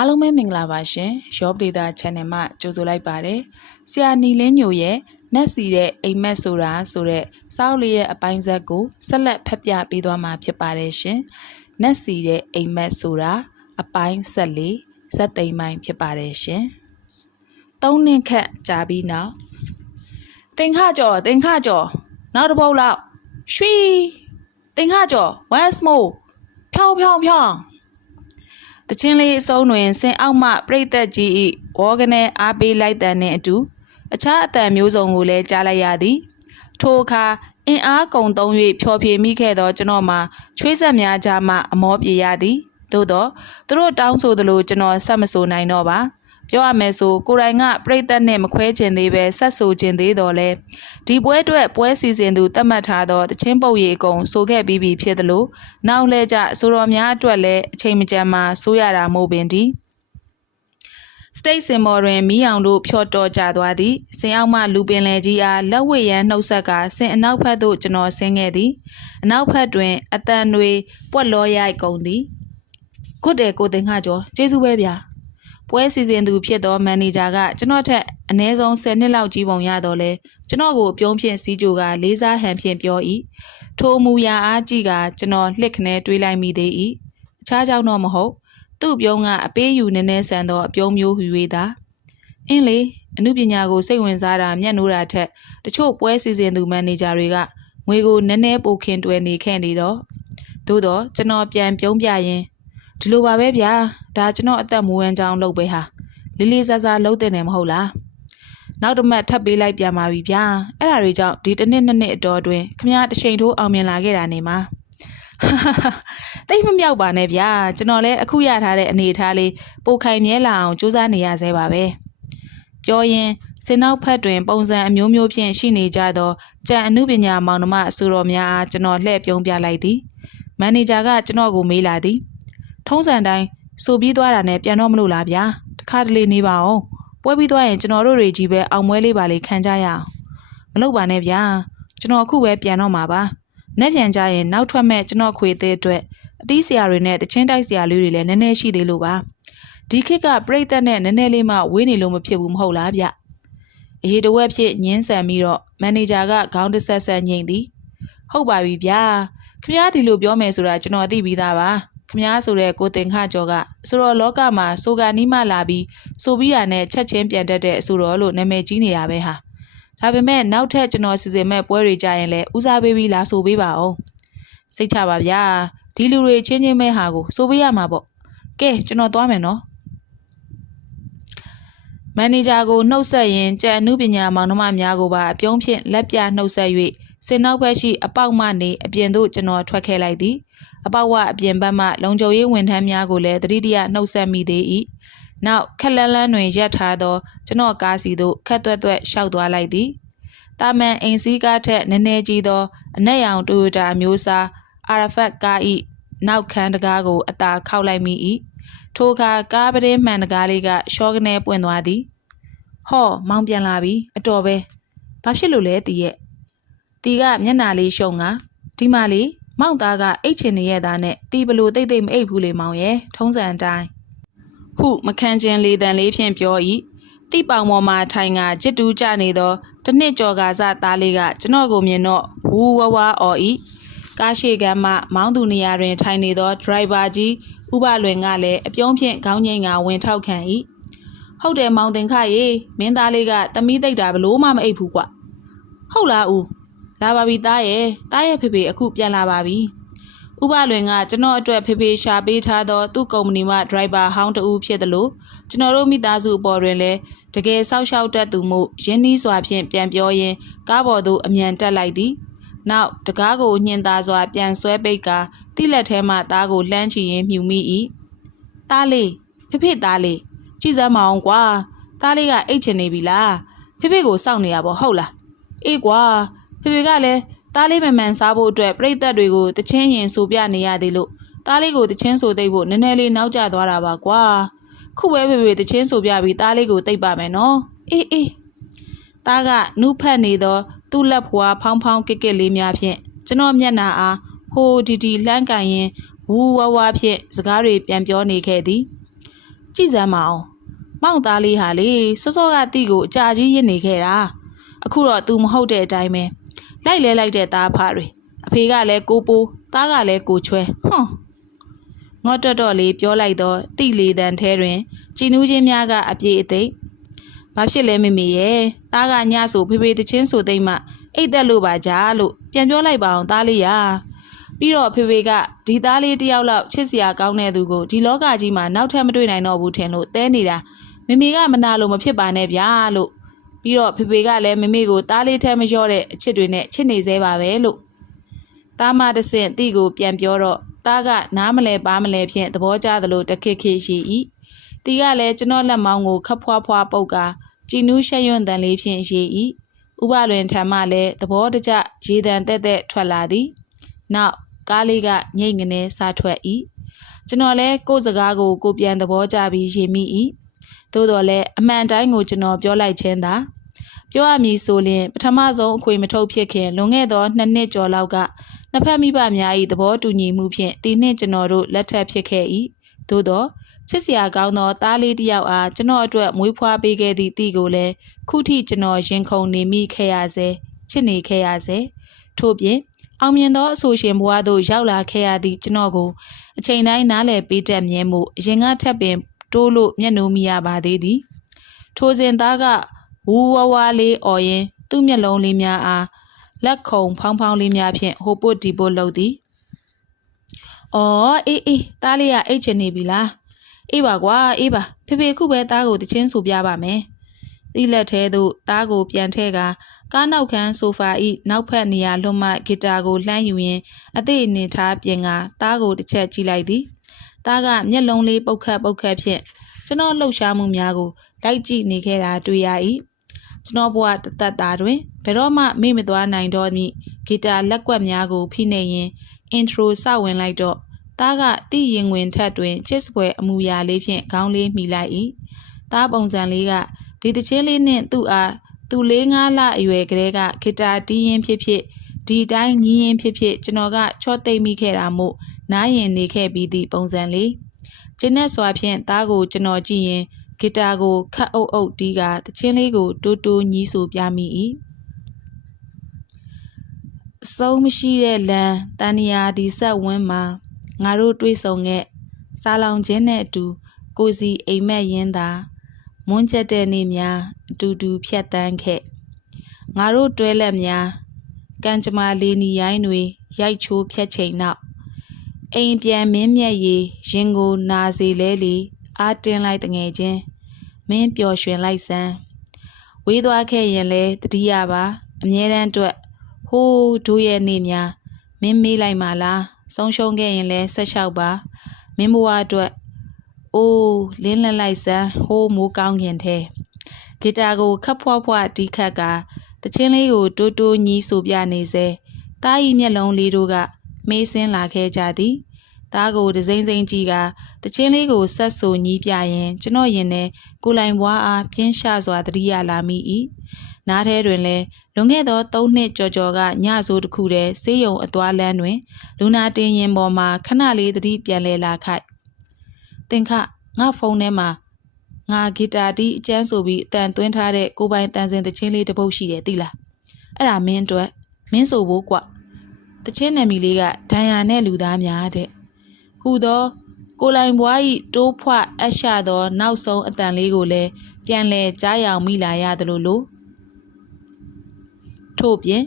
အားလုံးပဲမင်္ဂလာပါရှင်ရော့ဒေတာ channel မှာကြိုဆိုလိုက်ပါတယ်ဆရာနီလင်းညိုရဲ့နက်စီတဲ့အိမ်မက်ဆိုတာဆိုတဲ့စောက်လေးရဲ့အပိုင်းဇက်ကိုဆက်လက်ဖတ်ပြပေးသွားမှာဖြစ်ပါတယ်ရှင်နက်စီတဲ့အိမ်မက်ဆိုတာအပိုင်းဆက်လေးဇက်သိမ်းပိုင်းဖြစ်ပါတယ်ရှင်သုံးနှစ်ခန့်ကြာပြီးနောက်တင်ခကြော်တင်ခကြော်နောက်တစ်ပုတ်လောက်ရွှီတင်ခကြော် once more ဖြောင်းဖြောင်းဖြောင်း တချင်းလေးအစုံတွင်စင်အောက်မှပြိသက်ကြီး၏ဝေါကနေအားပေးလိုက်တန်နှင့်အတူအခြားအတန်မျိုးစုံကိုလည်းကြားလိုက်ရသည်ထိုအခါအင်အားကုန်သုံး၍ဖျော်ဖြေမိခဲ့သောကျွန်တော်မှာချွေးဆက်များကြားမှအမောပြေရသည်သို့တော့သူတို့တောင်းဆိုသလိုကျွန်တော်ဆက်မဆိုနိုင်တော့ပါ ပြောရမယ်ဆိုကိုယ်တိုင်ကပြိသက်နဲ့မခွဲချင်သေးပဲဆက်ဆိုချင်သေးတော့လဲဒီပွဲအတွက်ပွဲစီစဉ်သူသတ်မှတ်ထားသောတချင်းပုတ်ရီအကုန်ဆိုခဲ့ပြီးပြီဖြစ်သလိုနောက်လဲကြဆိုတော်များအတွက်လည်းအချိန်မကြမ်းမှဆိုရတာမို့ပင်ဒီစတိတ်စင်မော်တွင်မီးအောင်တို့ဖြော့တော်ကြသွားသည်စင်အောက်မှလူပင်လယ်ကြီးအားလက်ဝဲရန်နှုတ်ဆက်ကစင်အနောက်ဘက်သို့ကျွန်တော်ဆင်းခဲ့သည်အနောက်ဘက်တွင်အတန်တွေပွက်လောရိုက်ကုန်သည်ခုတ်တယ်ကိုတင်ခါကျော်ကျေးဇူးပဲဗျာ ပွဲစီစဉ်သူဖြစ်သောမန်နေဂျာကကျွန်တော်ထက်အနည်းဆုံး10နှစ်လောက်ကြီးပုံရတော့လဲကျွန်တော်ကိုအပြုံးဖြင့်စီးကြိုကလေးစားဟန်ဖြင့်ပြော၏ထိုမူရာအားကြည့်ကကျွန်တော်လှစ်ခနဲတွေးလိုက်မိသေး၏အခြားကြောင့်တော့မဟုတ်သူ့ပြုံးကအပေးယူနည်းနည်းဆန်သောအပြုံးမျိုးဟူ၍သာအင်းလေအမှုပညာကိုစိတ်ဝင်စားတာမျက်နှိုးတာထက်တချို့ပွဲစီစဉ်သူမန်နေဂျာတွေကငွေကိုနည်းနည်းပိုခင်တွယ်နေခဲ့နေတော့သို့တော့ကျွန်တော်ပြန်ပြုံးပြရင် ဒီလိုပါပဲဗျာဒါကျွန်တော်အသက်မူဝမ်းကြောင်းလုပ်ပဲဟာလေးလေးစားစားလုပ်တဲ့နေမဟုတ်လားနောက်တစ်မှတ်ထပ်ပေးလိုက်ပြန်ပါပြီဗျာအဲ့ဒါတွေကြောင့်ဒီတစ်နှစ်နှစ်နှစ်အတော်အတွင်းခမရတစ်ချိန်ထိုးအောင်မြင်လာခဲ့တာနေမှာတိတ်မမြောက်ပါနဲ့ဗျာကျွန်တော်လည်းအခုရထားတဲ့အနေအထားလေးပိုခိုင်မြဲလာအောင်ကြိုးစားနေရသေးပါပဲပြောရင်စင်နောက်ဖက်တွင် ပုံစံအမျိုးမျိုးဖြင့်ရှိနေကြသောကြံအမှုပညာမောင်နှမအဆိုတော်များအားကျွန်တော်လှည့်ပြုံးပြလိုက်သည်မန်နေဂျာကကျွန်တော်ကိုမေးလာသည် ထုံးစံတိုင်းဆိုပြီးသွားတာနဲ့ပြန်တော့မလို့လားဗျာတခါတလေနေပါအောင်ပွဲပြီးသွားရင်ကျွန်တော်တို့တွေကြီးပဲအောင်မွဲလေးပါလေးခံကြရအောင်မလုပ်ပါနဲ့ဗျာကျွန်တော်အခုပဲပြန်တော့မှာပါနဲ့ပြန်ကြရင်နောက်ထွက်မဲ့ကျွန်တော်ခွေသေးအတွက်အတီးဆရာတွေနဲ့တချင်းတိုက်ဆရာလေးတွေလည်းနည်းနည်းရှိသေးလို့ပါဒီခေတ်ကပြိသက်နဲ့နည်းနည်းလေးမှဝေးနေလို့မဖြစ်ဘူးမဟုတ်လားဗျအရေးတဝက်ဖြစ်ညင်းဆန်ပြီးတော့မန်နေဂျာကခေါင်းတစ်ဆက်ဆက်ညိမ့်သည်ဟုတ်ပါပြီဗျာခင်ဗျားဒီလိုပြောမယ်ဆိုတာကျွန်တော်သိပြီးသားပါ ခမားဆိုတဲ့ကိုတင်ခကျော်ကဆိုတော့လောကမှာဆိုကာနီးမှလာပြီးဆိုပြီးရနဲ့ချက်ချင်းပြန်တက်တဲ့အဆိုတော်လို့နာမည်ကြီးနေတာပဲဟာဒါပေမဲ့နောက်ထပ်ကျွန်တော်စီစဉ်မဲ့ပွဲတွေကြရင်လည်းဦးစားပေးပြီးလာဆိုပေးပါအောင်စိတ်ချပါဗျာဒီလူတွေချင်းချင်းမဲ့ဟာကိုဆိုပေးရမှာပေါ့ကဲကျွန်တော်သွားမယ်နော်မန်နေဂျာကိုနှုတ်ဆက်ရင်ကြံအမှုပညာမောင်နှမများကိုပါအပြုံးဖြင့်လက်ပြနှုတ်ဆက်၍စင်နောက်ဘက်ရှိအပေါက်မှနေအပြင်သို့ကျွန်တော်ထွက်ခဲ့လိုက်သည် အပေါက်ဝအပြင်ဘက်မှလုံခြုံရေးဝန်ထမ်းများကိုလည်းတတိတရနှုတ်ဆက်မိသေး၏နောက်ခက်လန်းလန်းတွင်ရပ်ထားသောကျွန်တော်ကားစီသို့ခက်သွက်သွက်ရှောက်သွားလိုက်သည်တာမန်အိမ်စည်းကားထက်နည်းနည်းကြီးသောအနက်ရောင်တိုယိုတာအမျိုးအစားအာရဖတ်ကား၏နောက်ခန်းတကားကိုအသာခောက်လိုက်မိ၏ထိုအခါကားပတင်းမှန်တကားလေးကရှော့ကနေပွင့်သွားသည်ဟောမောင်းပြန်လာပြီအတော်ပဲဘာဖြစ်လို့လဲတီးရဲ့တီကမျက်နာလေးရှုံကဒီမလေး မောင်သားကအိတ်ချင်နေရတာနဲ့တီဘလို့တိတ်တိတ်မအိတ်ဘူးလေမောင်ရဲ့ထုံးစံအတိုင်းဟုမခန်းချင်းလေးတန်လေးဖြင့်ပြော၏တိပောင်ပေါ်မှာထိုင်ကကြစ်တူးကြနေသောတစ်နှစ်ကျော်ကာစသားလေးကကျွန်တော်ကိုမြင်တော့ဝူဝဝအော်၏ကားရှိကမ်းမှမောင်းသူနေရာတွင် ထိုင်နေသောဒရိုင်ဘာကြီးဥပလွင်ကလည်းအပြုံးဖြင့်ခေါင်းငိမ့်ကဝင်ထောက်ခံ၏ဟုတ်တယ်မောင်တင်ခရေမင်းသားလေးကသမီးသိပ်တာဘလို့မှမအိပ်ဘူးကွဟုတ်လားဦး လာပါပြီသားရဲ့သားရဲ့ဖေဖေအခုပြန်လာပါပြီဥပလွင်ကကျွန်တော်အတွက်ဖေဖေရှာပေးထားသောသူ့ကုမ္ပဏီမှဒရိုက်ဘာဟောင်းတူဖြစ်တယ်လို့ကျွန်တော်တို့မိသားစုအပေါ်တွင်လည်းတကယ်ဆောက်ရှောက်တတ်သူမှုရင်းနှီးစွာဖြင့်ပြန်ပြောရင်းကားပေါ်သို့အမြန်တက်လိုက်သည်နောက်တကားကိုညှင်သာစွာပြန်ဆွဲပိတ်ကာတိလက်ထဲမှသားကိုလှမ်းချရင်းမြူမိ၏သားလေးဖေဖေသားလေးကြည်စမ်းမအောင်ကွာသားလေးကအိတ်ချင်နေပြီလားဖေဖေကိုစောင့်နေရပါဟုတ်လားအေးကွာ ဖေဖေကလည်းသားလေးမမှန်စားဖို့အတွက်ပြိသက်တွေကိုတချင်းရင်ဆိုပြနေရသေးလို့သားလေးကိုတချင်းဆိုသိပ်ဖို့နည်းနည်းလေးနောက်ကျသွားတာပါကွာခုပဲဖေဖေတချင်းဆိုပြပြီးသားလေးကိုသိပ်ပါမယ်နော်အေးအေးသားကနုဖက်နေသောသူ့လက်ဖွာဖောင်းဖောင်းကစ်ကစ်လေးများဖြင့်ကျွန်တော်မျက်နှာအားဟိုဒီဒီလှမ်းကန်ရင်ဝူဝါဝါဖြင့်စကားတွေပြန်ပြောနေခဲ့သည်ကြည်စမ်းမအောင်မောင်သားလေးဟာလေစောစောကတိကိုအကြာကြီးရစ်နေခဲ့တာအခုတော့ तू မဟုတ်တဲ့အတိုင်းပဲ လိုက်လဲလိုက်တဲ့သားဖားတွေအဖေကလည်းကိုပိုးသားကလည်းကိုချွဲဟွန်းငေါ့တော်တော်လေးပြောလိုက်တော့တိလေတန်ထဲတွင်ကြည်နူးချင်းများကအပြေအသိမ့်ဘာဖြစ်လဲမေမေရဲ့သားကညဆိုဖေဖေတချင်းဆိုသိမ့်မှအိတ်သက်လို့ပါကြာလို့ပြန်ပြောလိုက်ပါအောင်သားလေးရာပြီးတော့ဖေဖေကဒီသားလေးတယောက်လောက်ချစ်စရာကောင်းတဲ့သူကိုဒီလောကကြီးမှာနောက်ထပ်မတွေ့နိုင်တော့ဘူးထင်လို့တဲနေတာမေမေကမနာလို့မဖြစ်ပါနဲ့ဗျာလို့ ပြီးတော့ဖေဖေကလည်းမေမေကိုသားလေးထဲမလျော့တဲ့အချစ်တွေနဲ့ချစ်နေသေးပါပဲလို့သားမတစ်ဆင့်တိကိုပြန်ပြောတော့သားကနားမလဲပါမလဲဖြင့်သဘောကျသလိုတခိခိရှိ၏တီကလည်းကျွန်တော်လက်မောင်းကိုခပ်ဖွားဖွားပုတ်ကာကြည်နူးရှက်ရွံ့တန်လေးဖြင့်ရေး၏ဥပလွင်ထံမှလည်းသဘောတကျရေတံတက်တက်ထွက်လာသည်နောက်ကားလေးကညိတ်ငနေစားထွက်၏ကျွန်တော်လည်းကိုယ့်စကားကိုကိုပြန်သဘောကျပြီးရေးမိ၏သို့တော်လည်းအမှန်တိုင်းကိုကျွန်တော်ပြောလိုက်ခြင်းသာ ပြောရမည်ဆိုရင်ပထမဆုံးအခွေမထုတ်ဖြစ်ခင်လွန်ခဲ့သောနှစ်နှစ်ကျော်လောက်ကနှစ်ဖက်မိဘများ၏သဘောတူညီမှုဖြင့်ဒီနှစ်ကျွန်တော်တို့လက်ထပ်ဖြစ်ခဲ့၏သို့သောချစ်စရာကောင်းသောသားလေးတစ်ယောက်အားကျွန်တော်အတွက်မွေးဖွားပေးခဲ့သည့်တီကိုလည်းခုထိကျွန်တော်ရင်ခုန်နေမိခဲ့ရစေချစ်နေခဲ့ရစေထို့ပြင်အောင်မြင်သောအဆိုရှင်ဘဝသို့ရောက်လာခဲ့ရသည့်ကျွန်တော်ကိုအချိန်တိုင်းနားလည်ပေးတတ်မြဲမှုအရင်ကထပ်ပင်တိုးလို့မျက်နှာမိရပါသေးသည်ထိုစဉ်သားက ဝူဝဝလေးအော်ရင် သူ့မျက်လုံးလေးများအားလက်ခုံဖောင်းဖောင်းလေးများဖြင့်ဟိုပုတ်ဒီပုတ်လှုပ်သည်။အော်အေးအေးသားလေးကအိတ်ချင်နေပြီလား။အေးပါကွာအေးပါဖေဖေခုပဲသားကိုတချင်းဆိုပြပါမယ်။သီးလက်ထဲသို့သားကိုပြန်ထဲကကားနောက်ခန်းဆိုဖာဤနောက်ဖက်နေရာလွတ်မှဂီတာကိုလှမ်းယူရင်းအသေးအနေထားပြင်ကသားကိုတစ်ချက်ကြည့်လိုက်သည်။သားကမျက်လုံးလေးပုတ်ခတ်ပုတ်ခတ်ဖြင့်ကျွန်တော်လှုပ်ရှားမှုများကိုလိုက်ကြည့်နေခဲ့တာတွေ့ရ၏။ ကျွန်တော်ဘဝတသက်တာတွင်ဘယ်တော့မှမေ့မသွားနိုင်တော့မည်ဂီတာလက်ကွက်များကိုဖိနှိပ်ရင်းအင်ထရိုစဝင်လိုက်တော့သားကတိရင်ဝင်ထက်တွင်ချစ်စပွဲအမူအရာလေးဖြင့်ခေါင်းလေးမိလိုက်၏သားပုံစံလေးကဒီတချင်းလေးနှင့်သူ့အားသူလေးငါးလအရွယ်ကလေးကဂီတာတီးရင်ဖြစ်ဖြစ်ဒီတိုင်းညီးရင်ဖြစ်ဖြစ်ကျွန်တော်ကချော့သိမ့်မိခဲ့တာမို့နားရင်နေခဲ့ပြီးသည့်ပုံစံလေးကျင်းနဲ့စွာဖြင့်သားကိုကျွန်တော်ကြည့်ရင် ဂီတာကိုခတ်အုပ်အုပ်တီးကတချင်းလေးကိုတိုးတိုးညီးဆိုပြမိ၏အဆုံးမရှိတဲ့လမ်းတန်နီယာဒီဆက်ဝင်းမှာငါတို့တွေ့ဆုံခဲ့စားလောင်ခြင်းနဲ့အတူကိုစီအိမ်မက်ရင်းသာမွန်းချက်တဲ့နေ့များအတူတူဖြတ်တန်းခဲ့ငါတို့တွဲလက်များကံကြမ္မာလေးနီရိုင်းတွေရိုက်ချိုးဖြတ်ချိန်နောက်အိမ်ပြန်မင်းမြက်ရီရင်ကိုနာစီလဲလီ အားတင်းလိုက်တငယ်ချင်းမင်းပျော်ရွှင်လိုက်စမ်းဝေးသွားခဲ့ရင်လဲတတိယပါအမြဲတမ်းအတွက်ဟိုးတို့ရဲ့နေများမင်းမေးလိုက်ပါလားဆုံးရှုံးခဲ့ရင်လဲဆက်လျှောက်ပါမင်းဘဝအတွက်အိုးလင်းလက်လိုက်စမ်းဟိုးမိုးကောင်းခင်ထဲဂီတာကိုခပ်ဖွားဖွားတီးခတ်ကတချင်းလေးကိုတိုးတိုးညီးဆိုပြနေစေတားဤမျက်လုံးလေးတို့ကမေးစင်းလာခဲ့ကြသည် သားကိုဒစိမ့်စိမ့်ကြည့်ကတချင်းလေးကိုဆက်ဆူညီးပြရင်ကျွန်တော်ရင်နဲ့ကိုလိုင်ဘွားအားပြင်းရှစွာတတိယလာမိ၏နားထဲတွင်လည်းလွန်ခဲ့သော၃နှစ်ကျော်ကျော်ကညဆိုးတစ်ခုတည်းဆေးရုံအသွားလမ်းတွင် လူနာတင်ရင်ပေါ်မှာခဏလေးတတိပြန်လဲလာခိုက်သင်ခငါဖုန်းထဲမှာငါဂီတာတီးအကျန်းဆိုပြီးအတန်သွင်းထားတဲ့ကိုပိုင်တန်စင်တချင်းလေးတစ်ပုတ်ရှိတယ်သိလားအဲ့ဒါမင်းအတွက်မင်းဆိုဖို့ကွတချင်းနယ်မီလေးကဒိုင်ယာနဲ့လူသားများတဲ့ ဟူသော ကိုလိုင်ဘွားဤတိုးဖွအပ်ရှသော နောက်ဆုံးအတန်လေးကိုလည်းပြန်လဲကြားရောင်မိလာရသလိုလိုထို့ပြင်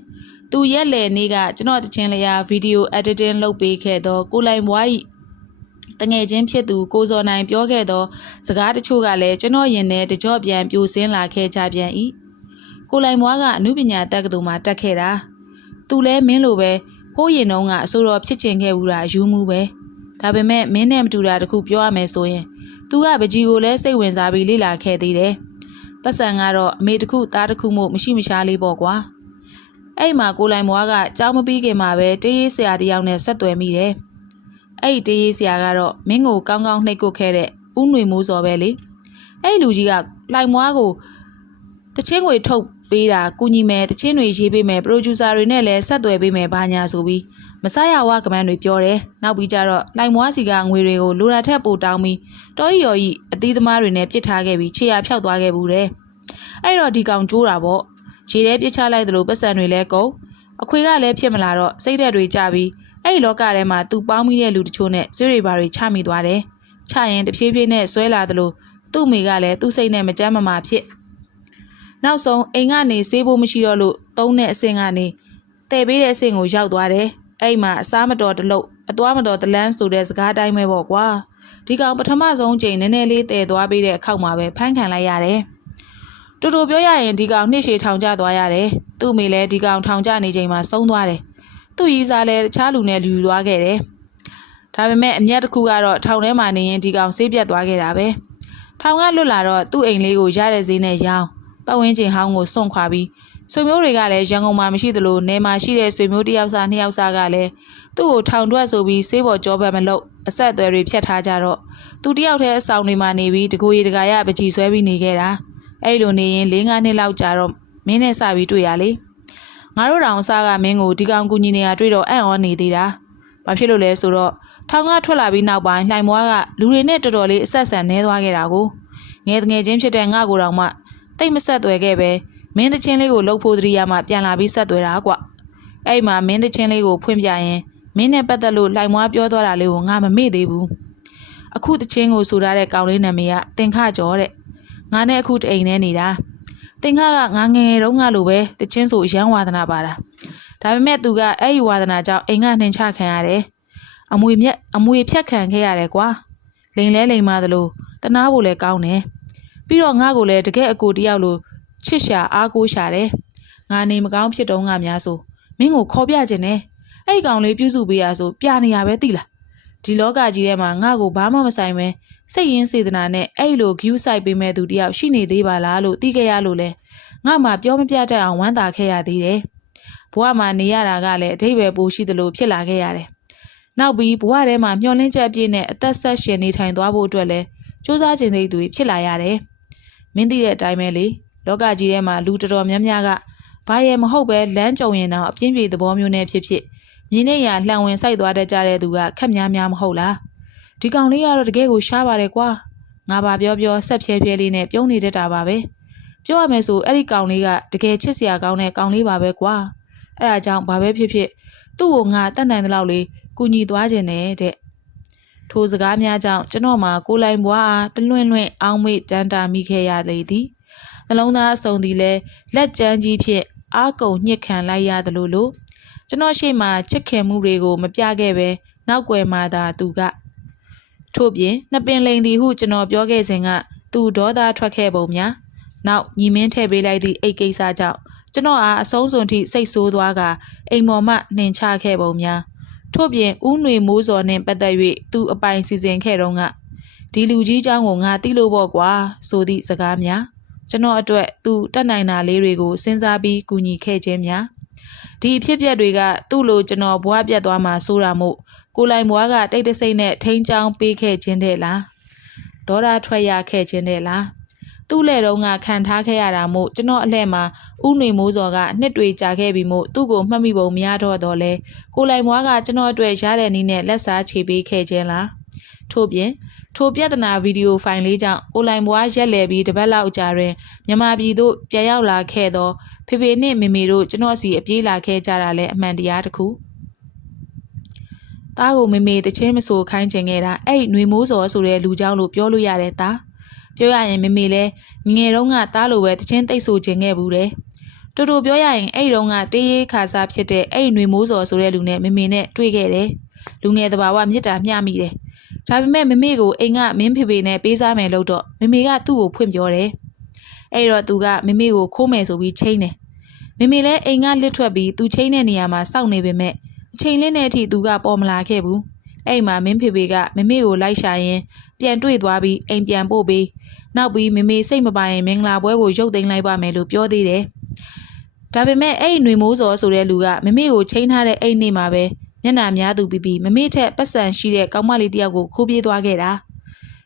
သူရက်လည်နေ့ကကျွန်တော်တချင်းလျာဗီဒီယိုအက်ဒီတင်လုပ်ပေးခဲ့သောကိုလိုင်ဘွားဤတငယ်ချင်းဖြစ်သူကိုစော်နိုင်ပြောခဲ့သောစကားတချို့ကလည်းကျွန်တော်ရင်ထဲတကြော့ပြန်ပြိုစင်းလာခဲ့ကြပြန်၏ကိုလိုင်ဘွားကအမှုပညာတက္ကသိုလ်မှာတက်ခဲ့တာသူလဲမင်းလိုပဲဟိုးရင်တုန်းကအဆိုတော်ဖြစ်ချင်ခဲ့ဘူးတာယူမှုပဲ ဒါပေမဲ့မင်းနဲ့မတူတာတခုပြောရမယ်ဆိုရင် तू ကပကြီးကိုလည်းစိတ်ဝင်စားပြီးလေ့လာခဲ့သေးတယ်ပတ်စံကတော့အမေတခုသားတခုမို့မရှိမရှားလေးပေါ့ကွာအဲ့မှာကိုလိုင်ဘွားကကြောင်းမပြီးခင်မှာပဲတေးရေးဆရာတယောက်နဲ့ဆက်သွယ်မိတယ်အဲ့ဒီတေးရေးဆရာကတော့မင်းကိုကောင်းကောင်းနှိပ်ကွပ်ခဲ့တဲ့ဥຫນွေမိုးစော်ပဲလေအဲ့လူကြီးကလိုင်ဘွားကိုတချင်းငွေထုတ်ပေးတာကုညီမယ်တချင်းတွေရေးပေးမယ်ပရိုဂျူဆာတွေနဲ့လည်းဆက်သွယ်ပေးမယ်ဘာညာဆိုပြီး မဆရဝကမန်းတွေပြောတယ်နောက်ပြီးကြတော့လိုင်မွားစီကငွေတွေကိုလိုရာထက်ပိုတောင်းပြီးတောကြီးရော်ကြီးအသီးသမားတွေနဲ့ပြစ်ထားခဲ့ပြီးခြေရဖြောက်သွားခဲ့ဘူးတဲ့အဲ့တော့ဒီကောင်ကျိုးတာပေါ့ခြေထဲပြစ်ချလိုက်သလိုပတ်စံတွေလည်းကုန်အခွေကလည်းဖြစ်မလာတော့စိတ်ဓာတ်တွေကြပြီးအဲ့ဒီလောကထဲမှာသူပေါင်းမိတဲ့လူတချို့နဲ့ဆွေးတွေပါတွေချမိသွားတယ်ချရင်တဖြည်းဖြည်းနဲ့ဆွဲလာသလိုသူ့မိကလည်းသူ့စိတ်နဲ့မကြမ်းမမာဖြစ်နောက်ဆုံးအိမ်ကနေဆေးဖို့မရှိတော့လို့သုံးတဲ့အဆင့်ကနေတည်ပေးတဲ့အဆင့်ကိုရောက်သွားတယ်။ အဲ့မှာအစားမတော်တလို့အသွားမတော်တလန်းဆိုတဲ့စကားတိုင်းပဲပေါ့ကွာ။ဒီကောင်ပထမဆုံးချိန်နည်းနည်းလေးတည်သွားပေးတဲ့အခောက်မှာပဲဖမ်းခံလိုက်ရတယ်။တူတူပြောရရင်ဒီကောင်နှစ်ရှည်ထောင်ကျသွားရတယ်။သူ့မိလည်းဒီကောင်ထောင်ကျနေချိန်မှာဆုံးသွားတယ်။သူ့ရီးစားလည်းတခြားလူနဲ့လူသွားခဲ့တယ်။ဒါပေမဲ့အမျက်တစ်ခုကတော့ထောင်ထဲမှာနေရင်ဒီကောင်ဆေးပြတ်သွားခဲ့တာပဲ။ထောင်ကလွတ်လာတော့သူ့အိမ်လေးကိုရတဲ့ဈေးနဲ့ရောင်းပတ်ဝန်းကျင်ဟောင်းကိုစွန့်ခွာပြီး ဆွေမျိုးတွေကလည်းရန်ကုန်မှာမရှိသလိုနေမှာရှိတဲ့ဆွေမျိုးတစ်ယောက်စားနှစ်ယောက်စားကလည်းသူ့ကိုထောင်ထွက်ဆိုပြီးဆေးပေါ်ကြောဘက်မလို့အဆက်အသွယ်တွေဖြတ်ထားကြတော့သူတယောက်တည်းအဆောင်တွေမှာနေပြီးတကိုရီတကာရပကြီးဆွဲပြီးနေခဲ့တာအဲ့လိုနေရင်၄၅နှစ်လောက်ကြာတော့မင်းနဲ့စပြီးတွေ့ရလေငါတို့တောင်အစားကမင်းကိုဒီကောင်ကူညီနေတာတွေ့တော့အံ့ဩနေသေးတာဘာဖြစ်လို့လဲဆိုတော့ထောင်ကထွက်လာပြီးနောက်ပိုင်းလှိုင်မွားကလူတွေနဲ့တော်တော်လေးအဆက်ဆံနေသွားခဲ့တာကိုငယ်ငယ်ချင်းဖြစ်တဲ့ငါကိုတောင်မှတိတ်မဆက်သွယ်ခဲ့ပဲ မင်းသချင်းလေးကိုလှုပ်ဖို့တရိယာမှပြန်လာပြီးဆက်သွဲတာကွအဲ့မှာမင်းသချင်းလေးကိုဖွင့်ပြရင်မင်းနဲ့ပတ်သက်လို့လှိုင်မွားပြောသွားတာလေးကိုငါမမေ့သေးဘူးအခုသချင်းကိုဆိုထားတဲ့ကောင်လေးနာမည်ကတင်ခကျော်တဲ့ငါနဲ့အခုတအိမ်နဲ့နေတာတင်ခကငါငယ်ငယ်တုန်းကလိုပဲသချင်းဆိုရန်ဝါသနာပါတာဒါပေမဲ့သူကအဲ့ဒီဝါသနာကြောင့်အိမ်ကနှင်ချခံရတယ်အမွေမြက်အမွေဖြတ်ခံခဲ့ရတယ်ကွာလိန်လဲလိန်မသလိုတနာဖို့လည်းကောင်းတယ်ပြီးတော့ငါ့ကိုလည်းတကယ်အကိုတယောက်လို ချစ်ရှာအားကိုးရှာတယ်။ငါနေမကောင်းဖြစ်တုံးကများဆိုမင်းကိုခေါ်ပြခြင်းနဲ့အဲ့ဒီကောင်လေးပြုစုပေးရဆိုပြနေရပဲသိလား။ဒီလောကကြီးထဲမှာငါ့ကိုဘာမှမဆိုင်ပဲစိတ်ရင်းစေတနာနဲ့အဲ့လို view site ပေးမဲ့သူတယောက်ရှိနေသေးပါလားလို့သိခဲ့ရလို့လဲငါမှပြောမပြတတ်အောင်ဝမ်းသာခဲ့ရသေးတယ်။ဘဝမှာနေရတာကလည်းအထိပ္ပယ်ပိုရှိသလိုဖြစ်လာခဲ့ရတယ်။နောက်ပြီးဘဝထဲမှာမျောလင်းချက်အပြည့်နဲ့အသက်ဆက်ရှင်နေထိုင်သွားဖို့အတွက်လည်းစူးစမ်းခြင်းသိသူဖြစ်လာရတယ်။မင်းသိတဲ့အတိုင်းပဲလေ။ လောကကြီးထဲမှာလူတော်တော်များများကဘာရဲ့မဟုတ်ပဲလမ်းကြုံရင်တော့အပြင်းပြေသဘောမျိုးနဲ့ဖြစ်ဖြစ်မြင်းနဲ့ရလှန်ဝင်စိုက်သွားတတ်ကြတဲ့သူကခက်များများမဟုတ်လားဒီကောင်လေးကတော့တကယ်ကိုရှားပါတယ်ကွာငါပါပြောပြောဆက်ဖြဲဖြဲလေးနဲ့ပြုံးနေတတ်တာပါပဲပြောရမယ်ဆိုအဲ့ဒီကောင်လေးကတကယ်ချစ်စရာကောင်းတဲ့ကောင်လေးပါပဲကွာအဲ့ဒါကြောင့်ဘာပဲဖြစ်ဖြစ်သူ့ကိုငါတတ်နိုင်တဲ့လောက်လေးကူညီသွားခြင်းနဲ့တဲ့ထိုစကားများကြောင့်ကျွန်တော်မှာကိုလိုင်ဘွားအားတလွင့်လွင့်အောင်းမေ့တန်တာမိခဲ့ရလေသည် နှလုံးသားအစုံသည်လည်းလက်ကျန်းကြီးဖြင့်အာကုံညှစ်ခံလိုက်ရသလိုလိုကျွန်တော်ရှေ့မှာချစ်ခင်မှုတွေကိုမပြခဲ့ပဲနောက်ွယ်မှသာသူကထို့ပြင်နှစ်ပင်လိန်သည်ဟုကျွန်တော်ပြောခဲ့စဉ်ကသူဒေါသထွက်ခဲ့ပုံများနောက်ညီမင်းထည့်ပေးလိုက်သည့်အိတ်ကိစ္စကြောင့်ကျွန်တော်အားအဆုံးစွန်ထိစိတ်ဆိုးသွားကအိမ်မော်မှနှင်ချခဲ့ပုံများထို့ပြင်ဥຫນွေမိုးစော်နှင့်ပတ်သက်၍သူအပိုင်စီစဉ်ခဲ့တော့ကဒီလူကြီးเจ้าကိုငါသိလို့ပေါ့ကွာဆိုသည့်စကားများ ကျွန်တော်အတွက်သူတတ်နိုင်တာလေးတွေကိုစဉ်းစားပြီးကူညီခဲ့ခြင်းများဒီအဖြစ်အပျက်တွေကသူ့လိုကျွန်တော်ဘွားပြတ်သွားမှဆိုတာမို့ကိုလိုင်ဘွားကတိတ်တဆိတ်နဲ့ထိန်းချောင်းပေးခဲ့ခြင်းတဲ့လားဒေါ်ရာထွက်ရခဲ့ခြင်းတဲ့လားသူ့လက်တုံးကခံထားခဲ့ရတာမို့ကျွန်တော်အလှဲ့မှာဥနှွေမိုးစော်ကနှစ်တွေကြာခဲ့ပြီမို့သူ့ကိုမှတ်မိပုံမရတော့တော့လဲကိုလိုင်ဘွားကကျွန်တော်အတွက်ရတဲ့နည်းနဲ့လက်စားချေပေးခဲ့ခြင်းလားထို့ပြင် ထိုပြဿနာဗီဒီယိုဖိုင်လေးကြောင့်ကိုလိုင်ဘွားရက်လည်ပြီးတပတ်လောက်ကြာတွင်မြန်မာပြည်သို့ပြန်ရောက်လာခဲ့သောဖေဖေနှင့်မေမေတို့ကျွန်တော်စီအပြေးလာခဲ့ကြတာလည်းအမှန်တရားတစ်ခု။သားကိုမေမေတချင်းမဆိုခိုင်းချင်ခဲ့တာအဲ့ຫນွေမိုးစော်ဆိုတဲ့လူเจ้าလို့ပြောလို့ရတဲ့သား။ပြောရရင်မေမေလည်းငငယ်တုန်းကသားလိုပဲတချင်းတိတ်ဆိုခြင်းခဲ့ဘူးတယ်။တူတူပြောရရင်အဲ့တုန်းကတေးရေးခါစားဖြစ်တဲ့အဲ့ຫນွေမိုးစော်ဆိုတဲ့လူနဲ့မေမေနဲ့တွေ့ခဲ့တယ်။လူငယ်တဘာဝမြစ်တာမျှမိတယ်။ ဒါပေမဲ့မမေကိုအိမ်ကမင်းဖေဖေနဲ့ပေးစားမယ်လို့တော့မမေကသူ့ကိုဖွင့်ပြောတယ်။အဲ့တော့သူကမမေကိုခိုးမယ်ဆိုပြီးချိန်တယ်။မမေလည်းအိမ်ကလစ်ထွက်ပြီးသူချိန်တဲ့နေရာမှာစောင့်နေပေမဲ့အချိန်လင်းတဲ့အထိသူကပေါ်မလာခဲ့ဘူး။အဲ့မှာမင်းဖေဖေကမမေကိုလိုက်ရှာရင်ပြန်တွေ့သွားပြီးအိမ်ပြန်ပို့ပြီးနောက်ပြီးမမေစိတ်မပါရင်မင်္ဂလာပွဲကိုရုပ်သိမ်းလိုက်ပါမယ်လို့ပြောသေးတယ်။ဒါပေမဲ့အဲ့ຫນွေမိုးစော်ဆိုတဲ့လူကမမေကိုချိန်ထားတဲ့အိမ်နေမှာပဲ မျက်နှာများသူပြီးပြီးမမေ့ထက်ပတ်စံရှိတဲ့ကောင်းမလေးတယောက်ကိုခိုးပြေးသွားခဲ့တာ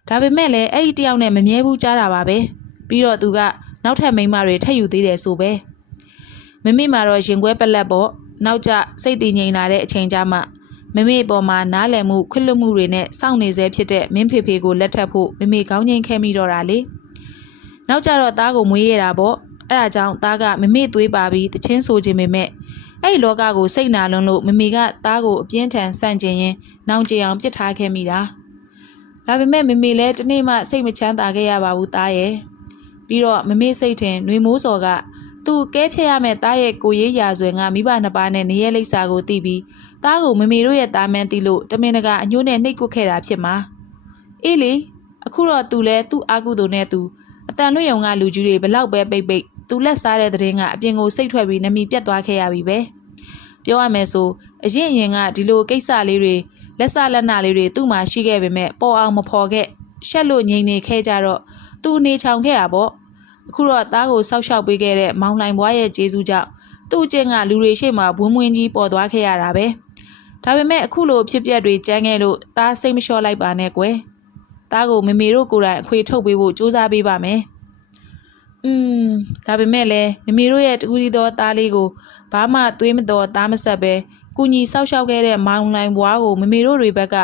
ဒါပေမဲ့လည်းအဲ့ဒီတယောက်နဲ့မမြဲဘူးကြားတာပါပဲပြီးတော့သူကနောက်ထပ်မိန်းမတွေထက်ယူသေးတယ်ဆိုပဲမမေ့မှာတော့ရင်ခွဲပလက်ပေါ့နောက်ကျစိတ်တည်ငြိမ်လာတဲ့အချိန်ကျမှမမေအပေါ်မှာနားလည်မှုခွင့်လွှတ်မှုတွေနဲ့စောင့်နေစေဖြစ်တဲ့မင်းဖေဖေကိုလက်ထပ်ဖို့မမေကောင်းချင်းခဲမိတော့တာလေနောက်ကျတော့သားကိုမွေးရတာပေါ့အဲ့ဒါကြောင့်သားကမမေသွေးပါပြီးတချင်းဆိုခြင်းပေမဲ့ အဲ့ဒီလောကကိုစိတ်နာလွန်းလို့မမေကသားကိုအပြင်းထန်ဆန့်ကျင်ရင်နောင်ကြအောင်ပြစ်ထားခဲ့မိတာဒါပေမဲ့မမေလည်းတနေ့မှစိတ်မချမ်းသာခဲ့ရပါဘူးသားရဲ့ပြီးတော့မမေစိတ်ထင်နှွေမိုးစော်ကသူကဲဖြတ်ရမယ့်သားရဲ့ကိုရေးရာဆွေကမိဘနှစ်ပါးနဲ့နေရဲလိပ်စာကိုတီးပြီးသားကိုမမေတို့ရဲ့သားမန်းတီးလို့တမင်တကာအညိုးနဲ့နှိတ်ကွက်ခဲ့တာဖြစ်မှာအေးလေအခုတော့သူလဲသူ့အာကုသိုလ်နဲ့သူအတန်လွင့်ရုံကလူကြီးတွေဘလောက်ပဲပိတ်ပိတ် သူလက်စားတဲ့တဲ့င်းကအပြင်ကိုစိတ်ထွက်ပြီးနမီပြတ်သွားခဲ့ရပြီပဲပြောရမယ်ဆိုအရင်အရင်ကဒီလိုကိစ္စလေးတွေလက်စလက်နာလေးတွေသူ့မှာရှိခဲ့ပေမဲ့ပေါ်အောင်မဖော်ခဲ့ရှက်လို့ငြိမ်နေခဲ့ကြတော့သူနေချောင်ခဲ့တာပေါ့အခုတော့သားကိုစောက်ရှောက်ပေးခဲ့တဲ့မောင်လိုင်ဘွားရဲ့ကျေးဇူးကြောင့်သူ့အကျင့်ကလူတွေရှေ့မှာဘွန်းဘွန်းကြီးပေါ်သွားခဲ့ရတာပဲဒါပေမဲ့အခုလိုဖြစ်ပျက်တွေကြမ်းခဲ့လို့သားစိတ်မလျှော့လိုက်ပါနဲ့ကွယ်သားကိုမမေတို့ကိုယ်တိုင်အခွေထုတ်ပေးဖို့စူးစမ်းပေးပါမယ် อืมဒါပေမဲ့လည်းမမေတို့ရဲ့တူးစီသောသားလေးကိုဘာမှသွေးမတော်သားမဆက်ပဲကုညီဆောက်ရှောက်ခဲ့တဲ့မောင်လိုင်ဘွားကိုမမေတို့တွေဘက်က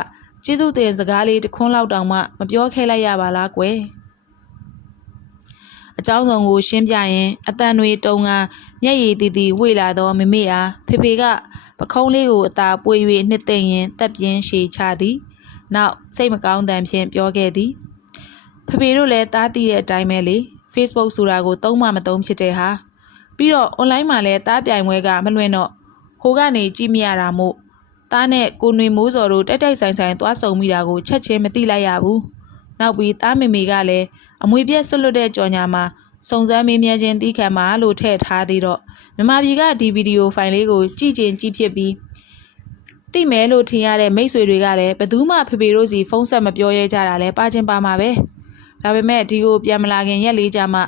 ကျေးဇူးတင်စကားလေးတခွန်းလောက်တောင်မှမပြောခဲ့လိုက်ရပါလားကွယ်အကြောင်းစုံကိုရှင်းပြရင်အတန်တွေတုံကမျက်ရည်တီတီဝေ့လာသောမမေအားဖေဖေကပခုံးလေးကိုအသာပွေ၍နှစ်သိမ့်ရင်တက်ပြင်းရှည်ချသည်နောက်စိတ်မကောင်းတန်ဖြင့်ပြောခဲ့သည်ဖေဖေတို့လည်းတားတည်တဲ့အတိုင်းပဲလေ Facebook ဆိုတာကိုသုံးမှမသုံးဖြစ်တဲ့ဟာပြီးတော့ online မှာလည်းတားပြိုင်ပွဲကမလွင်တော့ဟိုကနေကြည့်မရတာမို့တားနဲ့ကိုနွေမိုးစော်တို့တိုက်တိုက်ဆိုင်ဆိုင်သွားဆုံမိတာကိုချက်ချင်းမသိလိုက်ရဘူးနောက်ပြီးတားမေမေကလည်းအမွေပြက်ဆွတ်လွတ်တဲ့ကြော်ညာမှာစုံစမ်းမေးမြန်းခြင်းတီးခံမှာလို့ထည့်ထားသေးတော့မြမပြည်ကဒီဗီဒီယိုဖိုင်လေးကိုကြည့်ချင်းကြည့်ဖြစ်ပြီးတိမဲလို့ထင်ရတဲ့မိတ်ဆွေတွေကလည်းဘယ်သူမှဖေဖေတို့စီဖုန်းဆက်မပြောရဲကြတာလဲပါချင်းပါမှာပဲ ဒါပေမဲ့ဒီကိုပြန်မလာခင်ရက်လေးကြာမှ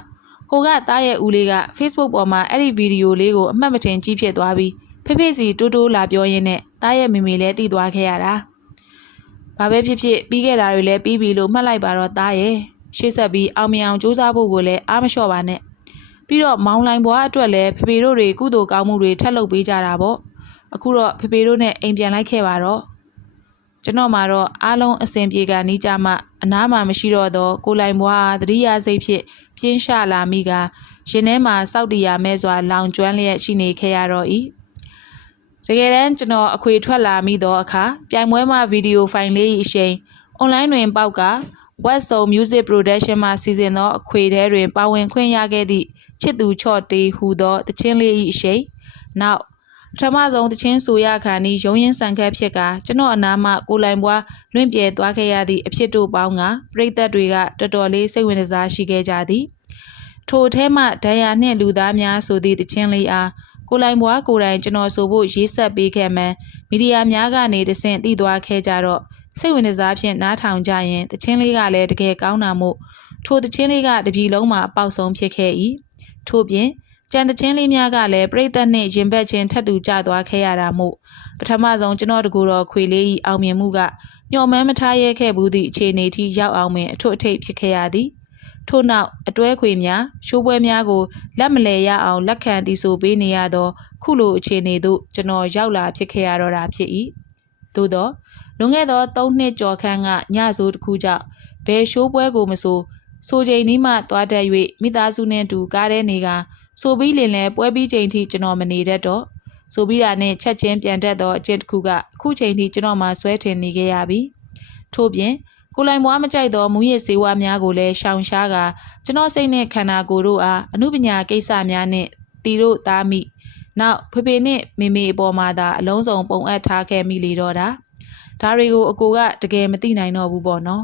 ဟိုကတားရဲ့ဦးလေးက Facebook ပေါ်မှာအဲ့ဒီဗီဒီယိုလေးကိုအမှတ်မတင်ကြည့်ဖြစ်သွားပြီးဖေဖေစီတိုးတိုးလာပြောရင်းနဲ့တားရဲ့မိမိလည်းတည်သွားခဲ့ရတာဘာပဲဖြစ်ဖြစ်ပြီးခဲ့တာတွေလည်းပြီးပြီလို့မှတ်လိုက်ပါတော့တားရဲ့ရှေ့ဆက်ပြီးအောင်မြင်အောင်စူးစမ်းဖို့ကိုလည်းအားမလျှော့ပါနဲ့ပြီးတော့မောင်လိုင်ဘွားအတွက်လည်းဖေဖေတို့တွေကုသိုလ်ကောင်းမှုတွေထက်လုပ်ပေးကြတာပေါ့အခုတော့ဖေဖေတို့နဲ့အိမ်ပြန်လိုက်ခဲ့ပါတော့ ကျွန်တော်မှာတော့အားလုံးအစဉ်ပြေကနီးကြမှအနားမှာမရှိတော့တော့ကိုလိုင်ဘွားသတိရစိတ်ဖြင့်ပြင်းရှလာမိကရင်ထဲမှာစောက်တရာမဲ့စွာလောင်ကျွမ်းလျက်ရှိနေခဲ့ရတော့၏တကယ်တမ်းကျွန်တော်အခွေထွက်လာမိသောအခါပြိုင်ပွဲမှာဗီဒီယိုဖိုင်လေးအရှိန်အွန်လိုင်းတွင်ပေါက်က West Soul Music Production မှစီစဉ်သောအခွေထဲတွင်ပါဝင်ခွင့်ရခဲ့သည့်ချစ်သူချော့တေးဟူသောတခြင်းလေး၏အရှိန်နောက် ပထမဆုံးတချင်းဆိုရခါနီးရုံရင်ဆန်ခတ်ဖြစ်ကကျွန်တော်အနားမှကိုလိုင်ဘွားလွင့်ပြဲသွားခဲ့ရသည့်အဖြစ်တို့ပေါင်းကပြိသက်တွေကတော်တော်လေးစိတ်ဝင်စားရှိခဲ့ကြသည်ထိုထဲမှဒဏ်ရာနှင့်လူသားများဆိုသည့်တခြင်းလေးအားကိုလိုင်ဘွားကိုယ်တိုင်ကျွန်တော်ဆိုဖို့ရေးဆက်ပေးခဲ့မှန်မီဒီယာများကနေတဆင့်တည်သွားခဲ့ကြတော့စိတ်ဝင်စားဖြင့်နားထောင်ကြရင်တခြင်းလေးကလည်းတကယ်ကောင်းတာမို့ထိုတခြင်းလေးကတပြီလုံးမှာအပေါက်ဆုံးဖြစ်ခဲ့၏ထို့ပြင် ကြံတချင်းလေးများကလည်းပြိသက်နှင့်ရင်ဘက်ချင်းထပ်တူကျသွားခဲ့ရတာမို့ပထမဆုံးကျွန်တော်တကူတော်ခွေလေး၏အောင်မြင်မှုကမျှော်မှန်းမထားရဲခဲ့ဘူးသည့်အခြေအနေထိရောက်အောင်ပင်အထွတ်အထိပ်ဖြစ်ခဲ့ရသည်ထို့နောက်အတွဲခွေများရှိုးပွဲများကိုလက်မလဲရအောင်လက်ခံတီးဆိုပေးနေရသော ခုလိုအခြေအနေသို့ကျွန်တော်ရောက်လာဖြစ်ခဲ့ရတော့တာဖြစ်၏သို့သောလွန်ခဲ့သော၃နှစ်ကျော်ခန့်ကညဆိုးတစ်ခုကြောင့်ဘယ်ရှိုးပွဲကိုမဆိုဆိုချိန်นี้မှတွားတက်၍မိသားစုနှင့်တူကားထဲနေက ဆိုပြီးလင်လဲပွဲပြီးချိန်ထိကျွန်တော်မနေတတ်တော့ဆိုပြီးတာနဲ့ချက်ချင်းပြန်တက်တော့အကျင့်တစ်ခုကအခုချိန်ထိကျွန်တော်မှဆွဲထင်နေခဲ့ရပြီထို့ပြင်ကိုလိုင်ဘွားမကြိုက်သောမူရစ်စေဝါများကိုလည်းရှောင်ရှားကကျွန်တော်စိတ်နဲ့ခန္ဓာကိုယ်တို့အားအမှုပညာကိစ္စများနဲ့တီတို့သားမိနောက်ဖေဖေနဲ့မေမေအပေါ်မှာသာအလုံးစုံပုံအပ်ထားခဲ့မိလေတော့တာဒါတွေကိုအကိုကတကယ်မသိနိုင်တော့ဘူးပေါ့နော်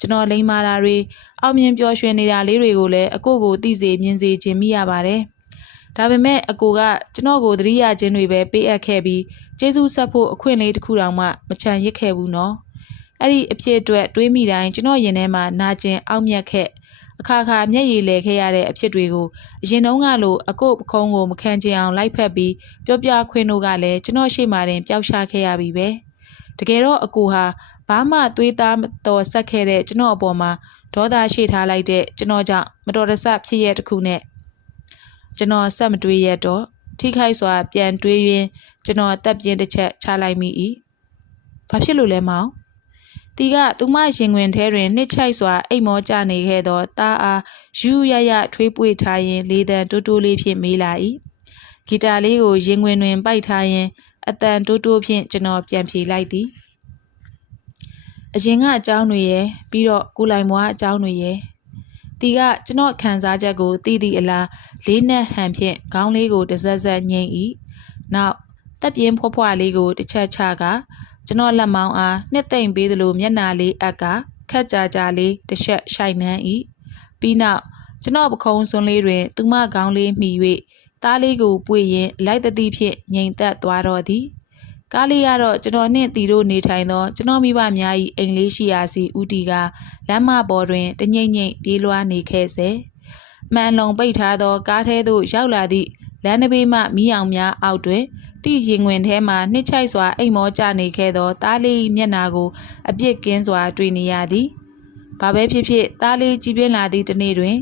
ကျွန်တော်လိမ္မာတာတွေအောင်မြင်ပျော်ရွှင်နေတာလေးတွေကိုလည်းအကိုကိုသိစေမြင်စေခြင်းမိရပါတယ်။ဒါပေမဲ့အကိုကကျွန်တော်ကိုသတိရခြင်းတွေပဲပေးအပ်ခဲ့ပြီးကျေးဇူးဆက်ဖို့အခွင့်အရေးတစ်ခုတောင်မှမချန်ရစ်ခဲ့ဘူးနော်။အဲ့ဒီအဖြစ်အတွက်တွေးမိတိုင်းကျွန်တော်ရင်ထဲမှာနာကျင်အောက်မြက်ခဲ့အခါခါမျက်ရည်လဲခဲ့ရတဲ့အဖြစ်တွေကိုအရင်တုန်းကလိုအကုတ်ပခုံးကိုမခံချင်အောင်လိုက်ဖက်ပြီးပြောပြခွင်းတို့ကလည်းကျွန်တော်ရှေ့မှာတင်ပျောက်ရှားခဲ့ရပြီပဲ။တကယ်တော့အကိုဟာ ဘာမှသွေးသားတော်ဆက်ခဲ့တဲ့ကျွန်တော်အပေါ်မှာဒေါသရှိထားလိုက်တဲ့ကျွန်တော်ကြောင့်မတော်တဆဖြစ်ရတဲ့တစ်ခုနဲ့ကျွန်တော်ဆက်မတွေးရတော့ထထိခိုက်စွာပြန်တွေးရင်းကျွန်တော်တက်ပြင်းတစ်ချက်ချလိုက်မိ၏ဘာဖြစ်လို့လဲမောင်တီကသူမရင်ခွင်ထဲတွင်နှစ်ချိုက်စွာအိတ်မောကျနေခဲ့သောတားအားယူရရထွေးပွေထားရင်းလေတံတိုးတိုးလေးဖြင့်မေးလာ၏ဂီတာလေးကိုရင်ခွင်တွင်ပိုက်ထားရင်းအတန်တိုးတိုးဖြင့်ကျွန်တော်ပြန်ဖြေလိုက်သည် အရင်ကအကြောင်းတွေရယ်ပြီးတော့ကိုလိုင်မွားအကြောင်းတွေရယ်တီကကျွန်တော်ခံစားချက်ကိုတီးတီးအလားလေးနဲ့ဟန်ဖြင့်ခေါင်းလေးကိုတစ်ဆက်ဆက်ငိမ့်၏နောက်တက်ပြင်းဖွားဖွားလေးကိုတစ်ချက်ချကကျွန်တော်လက်မောင်းအားနှစ်သိမ့်ပေးသလိုမျက်နှာလေးအက်ကခက်ကြကြလေးတစ်ချက်ရှိုက်နှမ်း၏ပြီးနောက်ကျွန်တော်ပခုံးစွန်းလေးတွင် သူမခေါင်းလေးမှီ၍သားလေးကိုပွေရင်အလိုက်တတိဖြင့်ငိမ်သက်သွားတော့သည် ကားလေးကတော့ကျွန်တော်နှင့်တီတို့နေထိုင်သောကျွန်တော်မိဘများ၏အိမ်လေးရှိရာစီဦးတီကလမ်းမပေါ်တွင်တငိမ့်ငိမ့်ပြေးလွှားနေခဲ့စေမှန်လုံပိတ်ထားသောကားထဲသို့ရောက်လာသည့်လမ်းတစ်ဘေးမှမီးအောင်များအောက်တွင်တိရင်ဝင်ထဲမှနှစ်ချိုက်စွာအိမ်မောကျနေခဲ့သောသားလေး၏မျက်နာကိုအပြစ်ကင်းစွာတွေ့နေရသည်။ဘာပဲဖြစ်ဖြစ်သားလေးကြည်ပြင်းလာသည့်တစ်နေ့တွင်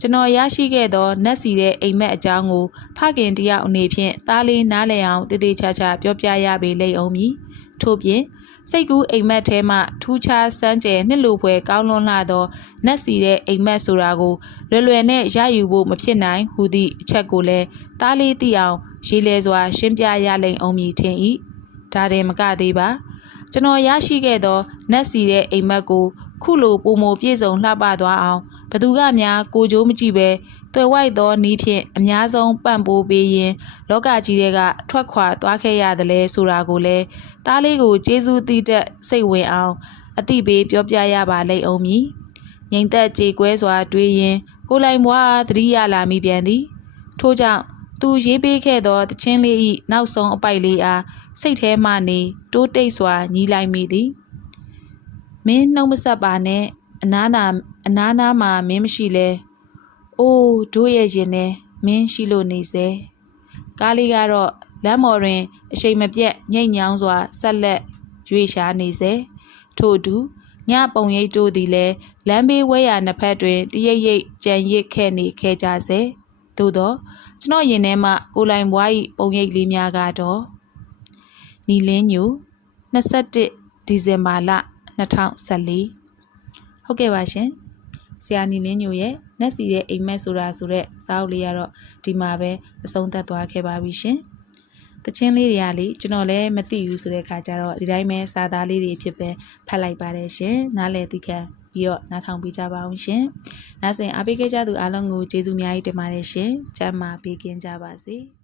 ကျွန်တော်ရရှိခဲ့သောနက်စီတဲ့အိမ်မက်အကြောင်းကိုဖခင်တယောက်အနေဖြင့်သားလေးနားလည်အောင်တည်တည်ချာချာပြောပြရပေလိမ့်အောင်မည်။ထို့ပြင်စိတ်ကူးအိမ်မက်ထဲမှထူးခြားစမ်းကြယ်နှစ်လိုဖွယ်ကောင်းလွန်လာသောနက်စီတဲ့အိမ်မက်ဆိုတာကိုလွယ်လွယ်နဲ့ရယူဖို့မဖြစ်နိုင်ဟူသည့်အချက်ကိုလည်းတားလေးသိအောင်ရေးလဲစွာ ရှင်းပြရလိမ့်အောင်မည်ထင်၏ဒါတင်မကသေးပါကျွန်တော်ရရှိခဲ့သောနက်စီတဲ့အိမ်မက်ကိုခုလိုပုံမပြည့်စုံလှပသွားအောင် ဘသူကများကိုကြိုးမကြည့်ပဲတွေ့ဝိုက်သောနီးဖြင့်အများဆုံးပံ့ပိုးပေးရင်းလောကကြီးတွေကထွက်ခွာသွားခဲ့ရတယ်လဲဆိုတာကိုလည်းတားလေးကိုကျေးဇူးတည်တဲ့စိတ်ဝင်အောင်အတိပေးပြောပြရပါလိမ့်အောင်မည်ငိမ့်သက်ကြေကွဲစွာတွေးရင်ကိုလိုင်ဘွားသတိရလာမိပြန်သည်ထို့ကြောင့်သူရေးပေးခဲ့သောတခြင်းလေး၏နောက်ဆုံးအပိုက်လေးအားစိတ်ထဲမှနေတိုးတိတ်စွာညီးလိုက်မိသည်မင်းနှုံးမဆက်ပါနဲ့အနားနာ အနားနာမှာမင်းမရှိလဲအိုးတို့ရဲ့ရင်နဲ့မင်းရှိလို့နေစေကားလေးကတော့လမ်းမော်တွင်အရှိန်မပြတ်ညိတ်ညောင်းစွာဆက်လက်ရွေရှာနေစေထို့အတူညပုံရိပ်တို့သည်လည်းလမ်းဘေးဝဲရာနှစ်ဖက်တွင်တရိပ်ရိပ်ကြံရစ်ခဲ့နေခဲ့ကြစေသို့သောကျွန်တော်ရင်ထဲမှကိုလိုင်ဘွား၏ပုံရိပ်လေးများကတော့နီလင်းညူ21ဒီဇင်ဘာလ2014ဟုတ်ကဲ့ပါရှင် ဆရာနီလင်းညူရဲ့နက်စီရဲ့အိမ်မက်ဆိုတာဆိုတဲ့စာအုပ်လေးကတော့ဒီမှာပဲအဆုံးသတ်သွားခဲ့ပါပြီရှင်တချင်းလေးတွေကလေကျွန်တော်လည်းမသိဘူးဆိုတဲ့ခါကျတော့ဒီတိုင်းပဲစာသားလေးတွေဖြစ်ပဲဖတ်လိုက်ပါတယ်ရှင်နားလည်သိခံပြီးတော့နားထောင်ပေးကြပါအောင်ရှင်။နောက်စဉ်အားပေးခဲ့ကြသူအားလုံးကိုကျေးဇူးအများကြီးတင်ပါတယ်ရှင်။ကျမ်းမာပေးကင်းကြပါစေ။